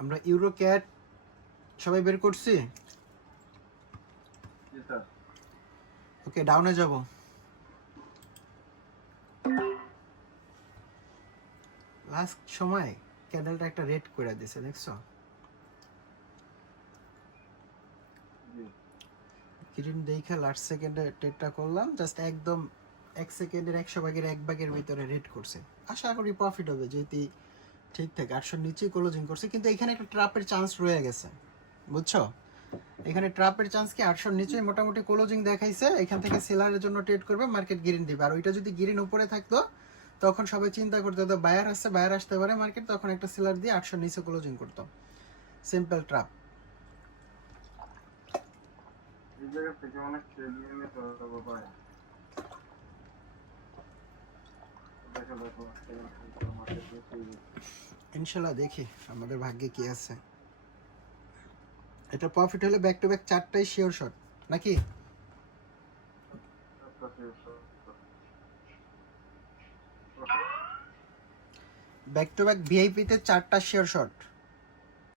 আমরা euro cat সবাই বের করছি। ওকে, ডাউনে যাব। লাস্ট সময় ক্যান্ডেলটা একটা রেড করে দিছে, দেখছো? গ্রিন দেখে লাস্ট সেকেন্ডে ট্রেডটা করলাম, জাস্ট একদম 1 সেকেন্ডের 100 ভাগের 1 ভাগের ভিতরে রেড করছে। আশা করি প্রফিট হবে, যেহেতু ঠিক থাকে 800 নিচেই ক্লোজিং করছে, কিন্তু এখানে একটা ট্র্যাপের চান্স রয়ে গেছে, বুঝছো? এখানে ট্র্যাপের চান্স কি 800 নিচে মোটামুটি ক্লোজিং দেখাইছে, এখান থেকে সেলারের জন্য ট্রেড করবে, মার্কেট গ্রিন দিবে। আর ওইটা যদি গ্রিন উপরে থাকতো তখন সবাই চিন্তা করতে হতো বায়ার আসছে, বায়ার আসতে পারে মার্কেট, তখন একটা সেলার দিয়ে 800 নিচে ক্লোজিং করতো। Simple trap. এই জায়গা থেকে অনেক ট্রেড নিয়ে নিতে হবে ভাই। দেখো ইনশাল্লাহ দেখি আমাদের ভাগ্যে কি আছে। এটা প্রফিট হলে ব্যাক টু ব্যাক 4টাই শিওর শট নাকি? ব্যাক টু ব্যাক ভিআইপি তে 4টা শিওর শট।